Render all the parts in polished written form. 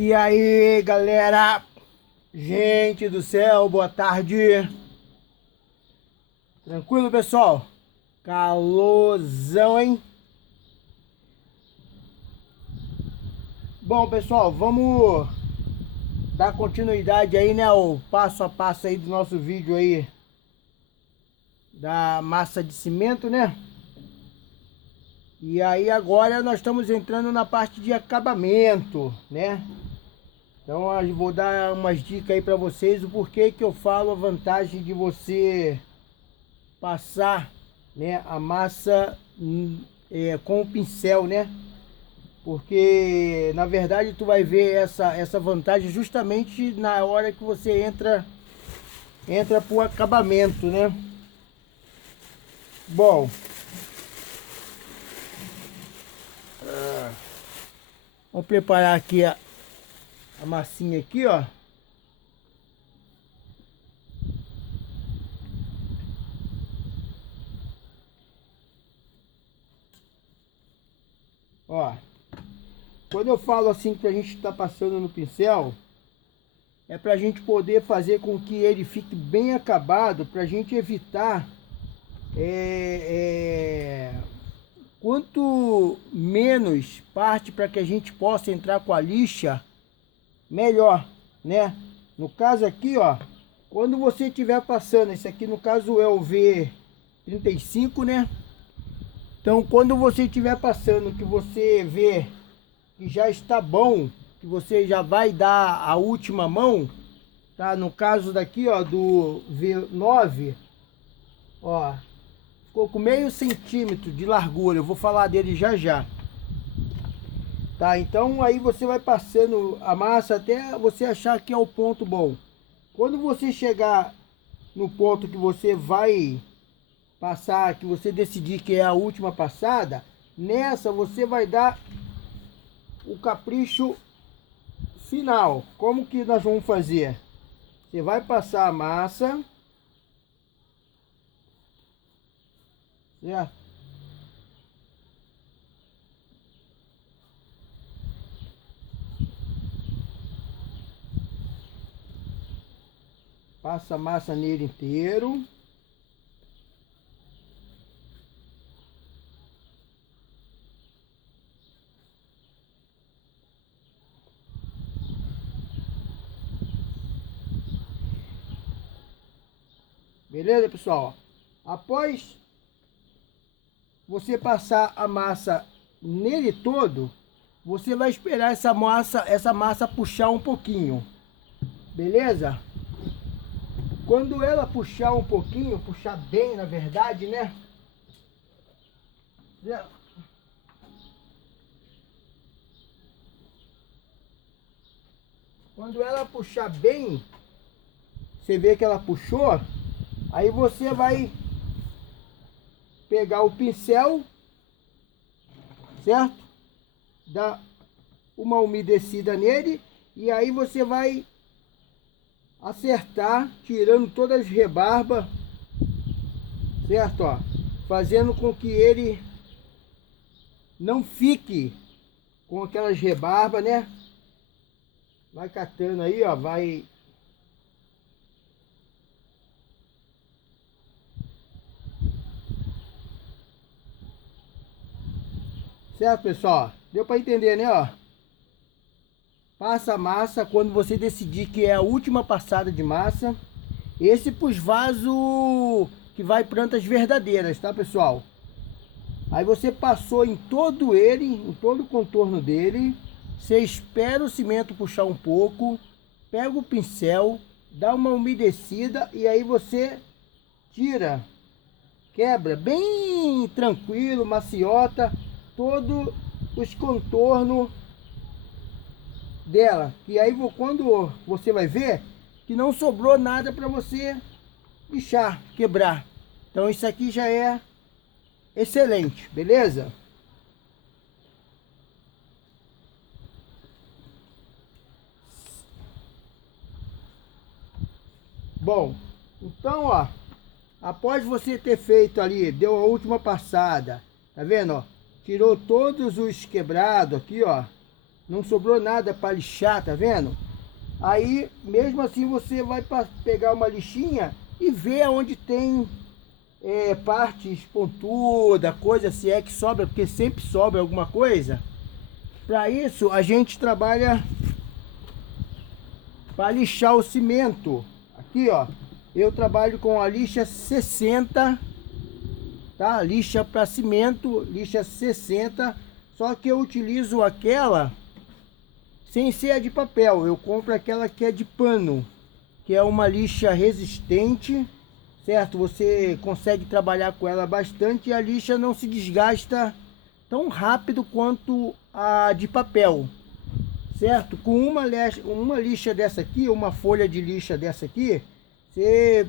E aí, galera? Gente do céu, boa tarde. Tranquilo, pessoal? Calorzão, hein? Bom, pessoal, vamos dar continuidade aí, né? O passo a passo aí do nosso vídeo aí da massa de cimento, né? E aí agora nós estamos entrando na parte de acabamento, né? Então eu vou dar umas dicas aí para vocês o porquê que eu falo a vantagem de você passar, né, a massa com o pincel, né? Porque na verdade tu vai ver essa vantagem justamente na hora que você entra pro acabamento, né? Bom, vamos preparar aqui a massinha aqui, ó. Ó, quando eu falo assim que a gente está passando no pincel, é para a gente poder fazer com que ele fique bem acabado, para a gente evitar quanto menos parte para que a gente possa entrar com a lixa, melhor, né? No caso aqui, ó, quando você estiver passando, esse aqui no caso é o V35, né? Então quando você estiver passando, que você vê que já está bom, que você já vai dar a última mão, tá? No caso daqui, ó, do V9, ó, ficou com meio centímetro de largura, eu vou falar dele já já. Tá, então aí você vai passando a massa até você achar que é o ponto bom. Quando você chegar no ponto que você vai passar, que você decidir que é a última passada, nessa você vai dar o capricho final. Como que nós vamos fazer? Você vai passar a massa, certo? Passa a massa nele inteiro. Beleza, pessoal? Após você passar a massa nele todo, você vai esperar essa massa puxar um pouquinho. Beleza? Quando ela puxar um pouquinho, puxar bem, na verdade, né? Quando ela puxar bem, você vê que ela puxou, aí você vai pegar o pincel, certo? Dar uma umedecida nele e aí você vai acertar, tirando todas as rebarbas, certo? Ó, fazendo com que ele não fique com aquelas rebarbas, né? Vai catando aí, ó, vai. Certo, pessoal? Deu para entender, né, ó? Passa a massa quando você decidir que é a última passada de massa. Esse pros vasos que vai plantas verdadeiras, tá, pessoal? Aí você passou em todo ele, em todo o contorno dele. Você espera o cimento puxar um pouco, pega o pincel, dá uma umedecida e aí você tira, quebra bem tranquilo, maciota, todo os contornos dela. E aí quando você vai ver que não sobrou nada para você lixar, quebrar. Então isso aqui já é excelente, beleza? Bom, então ó, após você ter feito ali, deu a última passada, tá vendo, ó? Tirou todos os quebrados aqui, ó. não sobrou nada para lixar, tá vendo? Aí, mesmo assim, você vai pegar uma lixinha e ver onde tem partes pontudas, coisa, se é que sobra, porque sempre sobra alguma coisa. Para isso, a gente trabalha para lixar o cimento. Aqui, ó, eu trabalho com a lixa 60, tá? Lixa para cimento, lixa 60, só que eu utilizo aquela sem ser a de papel. Eu compro aquela que é de pano, que é uma lixa resistente, certo? Você consegue trabalhar com ela bastante e a lixa não se desgasta tão rápido quanto a de papel, certo? Com uma lixa dessa aqui, uma folha de lixa dessa aqui, você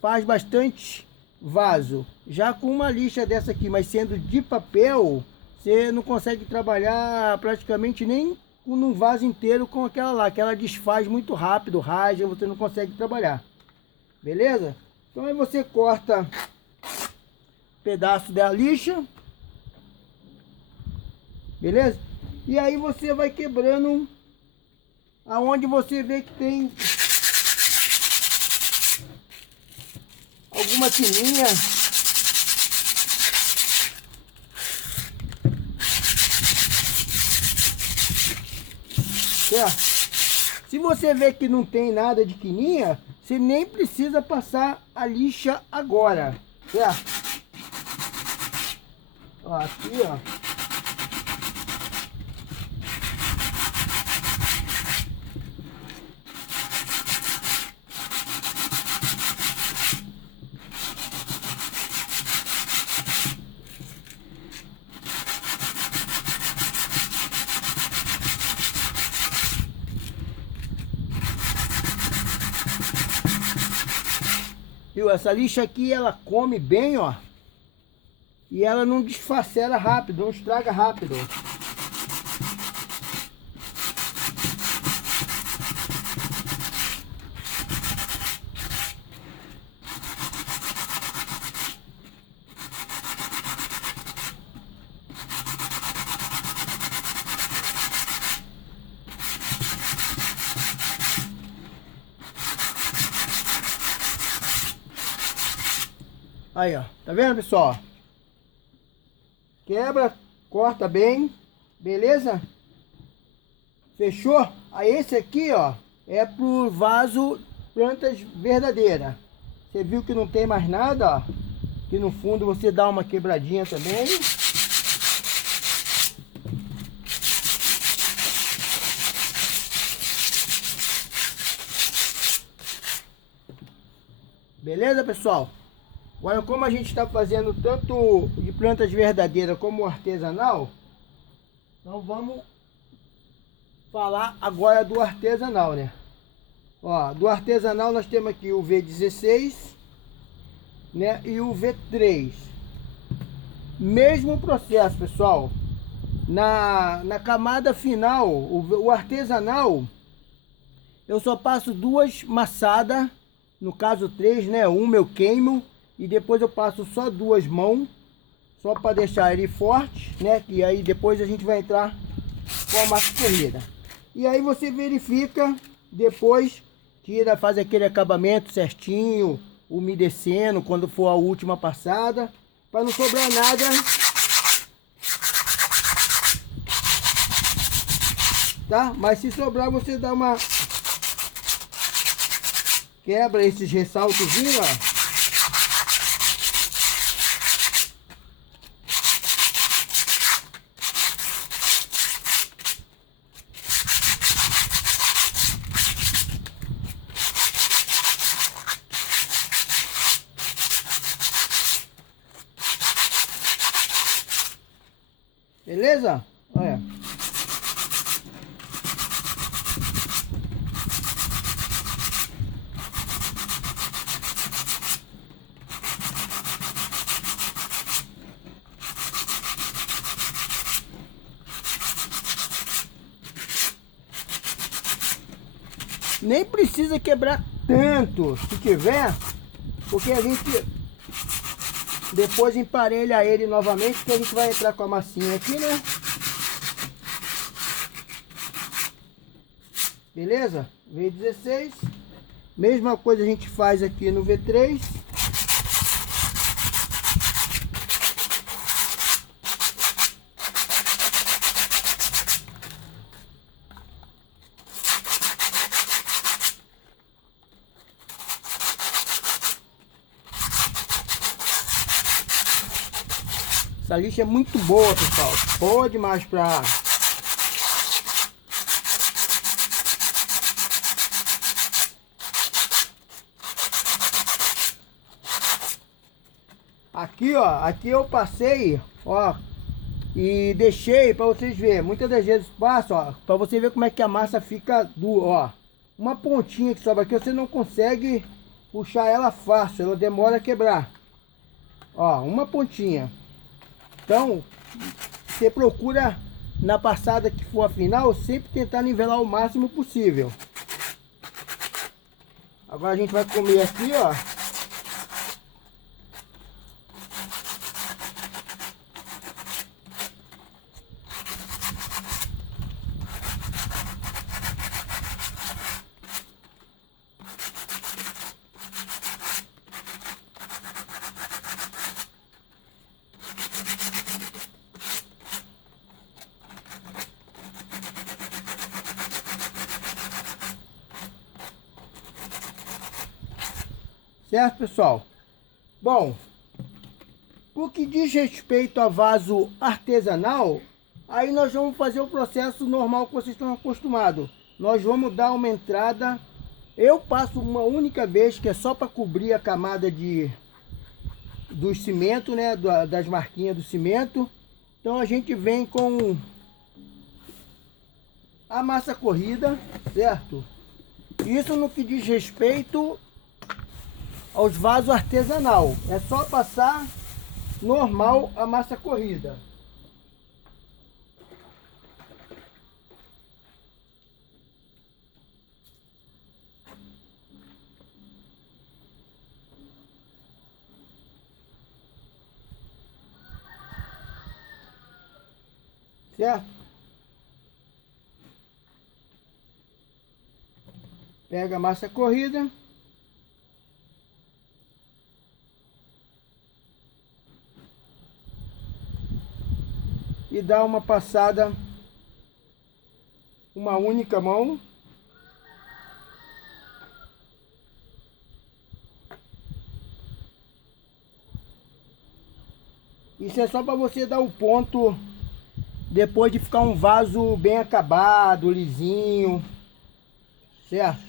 faz bastante vaso. Já com uma lixa dessa aqui, mas sendo de papel, você não consegue trabalhar praticamente nem num vaso inteiro com aquela lá, que ela desfaz muito rápido, rasga, você não consegue trabalhar. Beleza? Então aí você corta um pedaço da lixa. Beleza? E aí você vai quebrando aonde você vê que tem alguma pininha. Certo? Se você vê que não tem nada de quininha, você nem precisa passar a lixa agora, certo? Ó, aqui, ó. Viu? Essa lixa aqui, ela come bem, ó. E ela não desfacera rápido, não estraga rápido. Aí, ó. Tá vendo, pessoal? Quebra, corta bem. Beleza? Fechou? Aí esse aqui, ó, é pro vaso plantas verdadeiras. Você viu que não tem mais nada, ó. Aqui no fundo você dá uma quebradinha também. Beleza, pessoal? Agora, como a gente está fazendo tanto de plantas verdadeiras como artesanal, então vamos falar agora do artesanal, né? Ó, do artesanal nós temos aqui o V16, né? E o V3. Mesmo processo, pessoal. Na camada final, o artesanal, eu só passo duas massadas, no caso 3, né? Uma eu queimo e depois eu passo só duas mãos, só para deixar ele forte, né? E aí depois a gente vai entrar com a massa corrida. E aí você verifica, depois tira, faz aquele acabamento certinho, umedecendo quando for a última passada, para não sobrar nada. Tá? Mas se sobrar, você dá uma quebra esses ressaltozinhos, ó. Beleza? Olha. Nem precisa quebrar tanto, se tiver, porque a gente depois emparelha ele novamente, que a gente vai entrar com a massinha aqui, né? beleza? V16. Mesma coisa a gente faz aqui no V3. Essa lixa é muito boa, pessoal. Boa demais pra... Aqui, ó. Aqui eu passei, ó. E deixei pra vocês verem. Muitas das vezes passo, ó. Pra você ver como é que a massa fica dura, ó. Uma pontinha que sobra aqui, você não consegue puxar ela fácil. Ela demora a quebrar. Ó, uma pontinha. Então, você procura, na passada que for a final, sempre tentar nivelar o máximo possível. Agora a gente vai comer aqui, ó. Certo, pessoal? Bom, o que diz respeito a vaso artesanal, aí nós vamos fazer o processo normal que vocês estão acostumados. Nós vamos dar uma entrada. Eu passo uma única vez, que é só para cobrir a camada do cimento, né? Das marquinhas do cimento. Então a gente vem com a massa corrida, certo? Isso no que diz respeito aos vasos artesanal. É só passar normal a massa corrida. Certo? Pega a massa corrida. E dá uma passada, uma única mão. Isso é só para você dar o ponto depois de ficar um vaso bem acabado, lisinho, certo?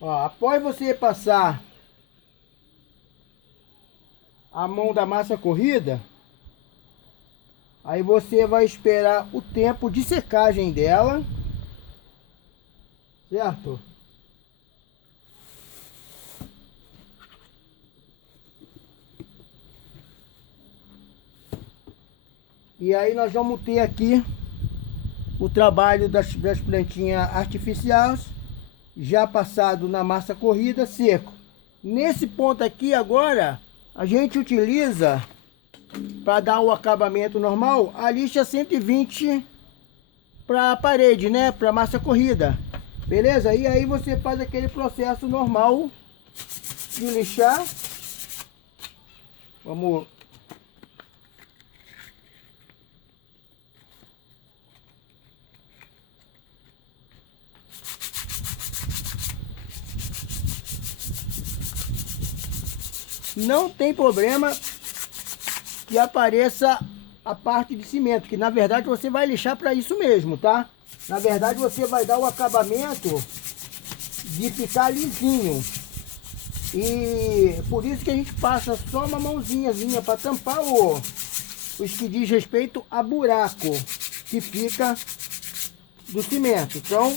Ó, após você passar a mão da massa corrida, aí você vai esperar o tempo de secagem dela, certo? E aí nós vamos ter aqui o trabalho das plantinhas artificiais, já passado na massa corrida, seco. Nesse ponto aqui agora, a gente utiliza, para dar o acabamento normal, a lixa 120 para a parede, né? Para massa corrida. Beleza? E aí você faz aquele processo normal de lixar. Vamos... Não tem problema que apareça a parte de cimento, que na verdade você vai lixar para isso mesmo, tá? Na verdade você vai dar o acabamento de ficar lisinho. E por isso que a gente passa só uma mãozinhazinha para tampar os que diz respeito a buraco que fica do cimento. Então,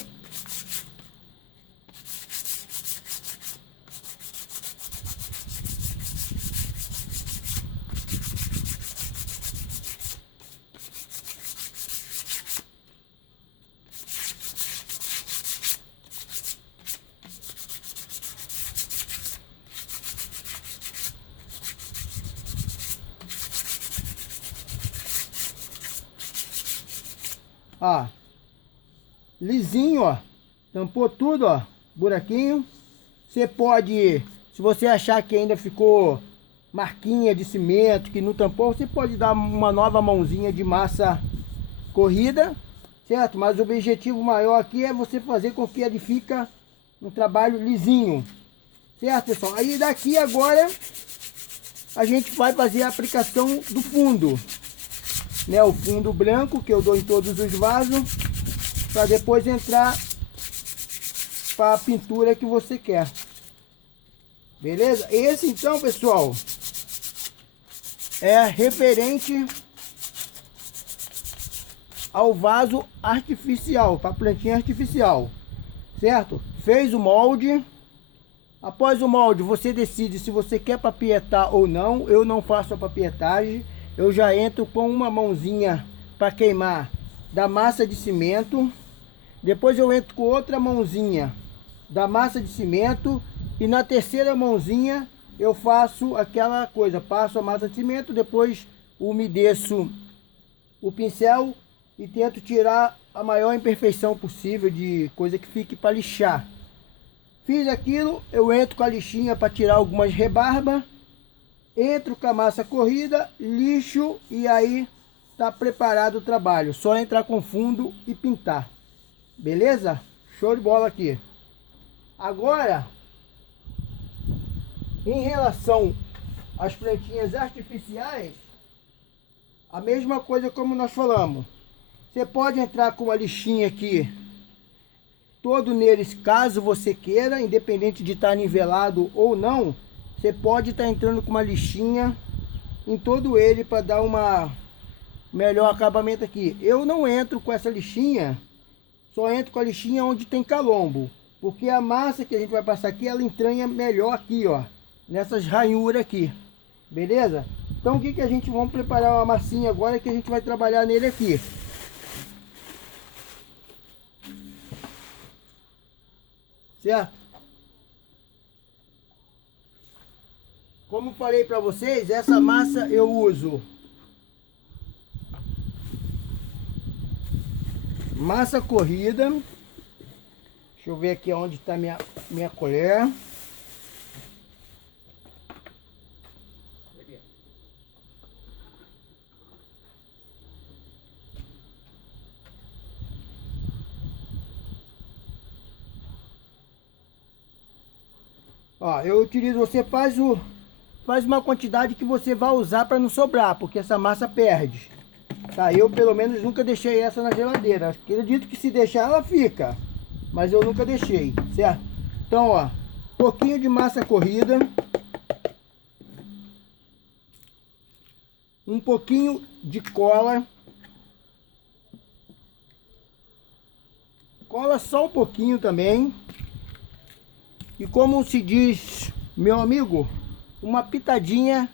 Ó, lisinho, ó. Tampou tudo, ó. Buraquinho. Você pode, se você achar que ainda ficou marquinha de cimento, que não tampou, você pode dar uma nova mãozinha de massa corrida, certo? Mas o objetivo maior aqui é você fazer com que ele fica um trabalho lisinho, certo, pessoal? Aí daqui agora a gente vai fazer a aplicação do fundo, né? O fundo branco que eu dou em todos os vasos, para depois entrar para a pintura que você quer. Beleza? Esse então, pessoal, é referente ao vaso artificial, para plantinha artificial, certo? Fez o molde. Após o molde, você decide se você quer papietar ou não. Eu não faço a papietagem. Eu já entro com uma mãozinha para queimar da massa de cimento. Depois eu entro com outra mãozinha da massa de cimento. E na terceira mãozinha eu faço aquela coisa. Passo a massa de cimento, depois umedeço o pincel e tento tirar a maior imperfeição possível de coisa que fique para lixar. Fiz aquilo, eu entro com a lixinha para tirar algumas rebarbas, entro com a massa corrida, lixo e aí está preparado o trabalho. Só entrar com fundo e pintar. Beleza? Show de bola aqui. Agora, em relação às plantinhas artificiais, a mesma coisa como nós falamos. Você pode entrar com uma lixinha aqui, todo neles, caso você queira, independente de estar nivelado ou não. Você pode estar entrando com uma lixinha em todo ele para dar uma melhor acabamento aqui. Eu não entro com essa lixinha, só entro com a lixinha onde tem calombo, porque a massa que a gente vai passar aqui, ela entranha melhor aqui, ó, nessas ranhuras aqui. Beleza? Então o que que a gente vamos preparar uma massinha agora que a gente vai trabalhar nele aqui. Certo? Como falei para vocês, essa massa eu uso massa corrida. Deixa eu ver aqui onde está minha colher. Ó, eu utilizo, você faz uma quantidade que você vai usar para não sobrar, porque essa massa perde. Tá, eu pelo menos nunca deixei essa na geladeira. Acredito que se deixar ela fica, mas eu nunca deixei, certo? Então, ó, pouquinho de massa corrida, um pouquinho de cola, cola só um pouquinho também. E como se diz, meu amigo, uma pitadinha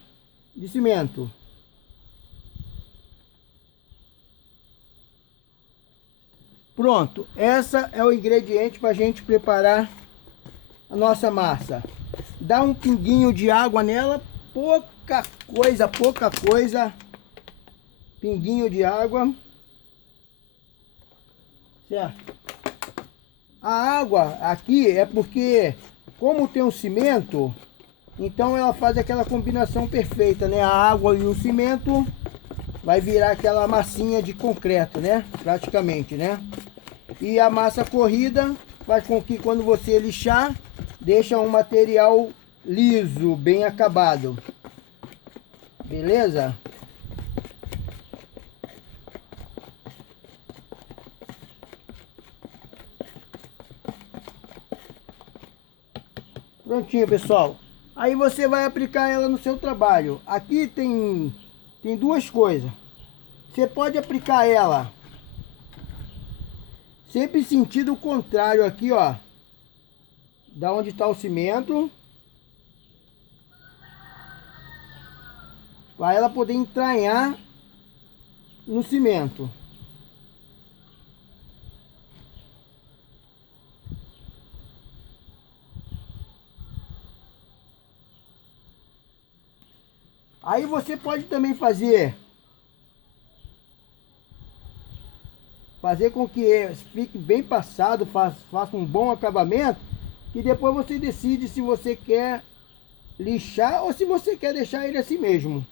de cimento. Pronto, essa é o ingrediente para a gente preparar a nossa massa. Dá um pinguinho de água nela, pouca coisa, pinguinho de água, certo? A água aqui é porque, como tem um cimento, então ela faz aquela combinação perfeita, né? A água e o cimento vai virar aquela massinha de concreto, né? Praticamente, né? E a massa corrida faz com que quando você lixar, deixa um material liso, bem acabado. Beleza? Prontinho, pessoal. Aí você vai aplicar ela no seu trabalho. Aqui tem duas coisas. Você pode aplicar ela sempre sentido contrário aqui, ó, da onde está o cimento, para ela poder entranhar no cimento. Aí você pode também fazer fazer com que fique bem passado, faça um bom acabamento, que depois você decide se você quer lixar ou se você quer deixar ele assim mesmo.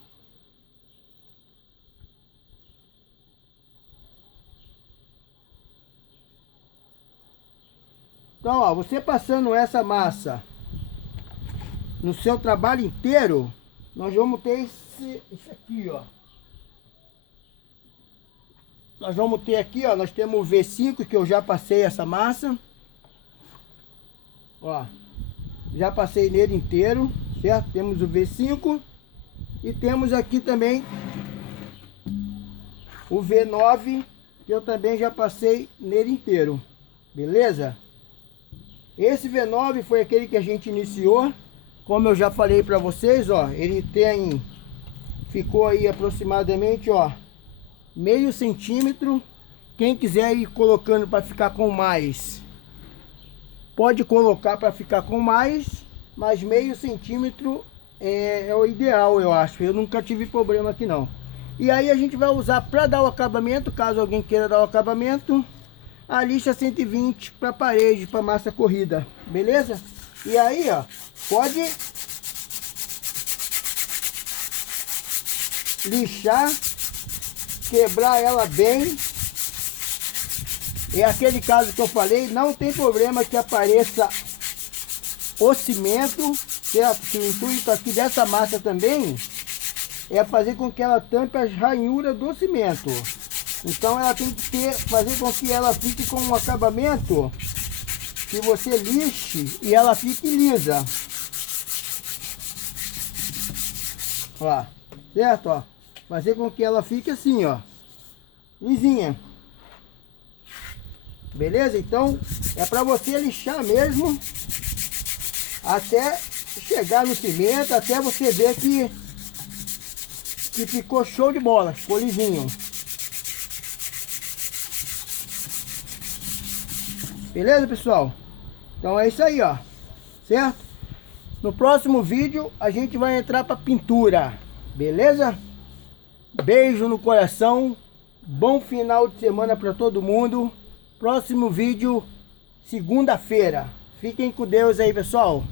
Então, ó, você passando essa massa no seu trabalho inteiro, nós vamos ter esse aqui, ó. Nós vamos ter aqui, ó, nós temos o V5 que eu já passei essa massa. Ó, já passei nele inteiro, certo? Temos o V5 e temos aqui também o V9, que eu também já passei nele inteiro, beleza? Esse V9 foi aquele que a gente iniciou, como eu já falei para vocês, ó, ele ficou aí aproximadamente, ó, meio centímetro. Quem quiser ir colocando para ficar com mais, pode colocar para ficar com mais, mas meio centímetro é o ideal, eu acho. Eu nunca tive problema aqui não. E aí a gente vai usar para dar o acabamento, caso alguém queira dar o acabamento, a lixa 120 para parede, para massa corrida, beleza? E aí, ó, pode lixar, quebrar ela bem. É aquele caso que eu falei, não tem problema que apareça o cimento, certo? Que o intuito aqui dessa massa também é fazer com que ela tampe as ranhuras do cimento. Então ela tem que fazer com que ela fique com um acabamento que você lixe e ela fique lisa. Ó, certo? Ó, fazer com que ela fique assim, ó, lisinha. Beleza? Então é para você lixar mesmo até chegar no cimento, até você ver que ficou show de bola, ficou lisinho. Beleza, pessoal? Então é isso aí, ó, certo? No próximo vídeo a gente vai entrar para pintura, beleza? Beijo no coração, bom final de semana para todo mundo. Próximo vídeo segunda-feira. Fiquem com Deus aí, pessoal.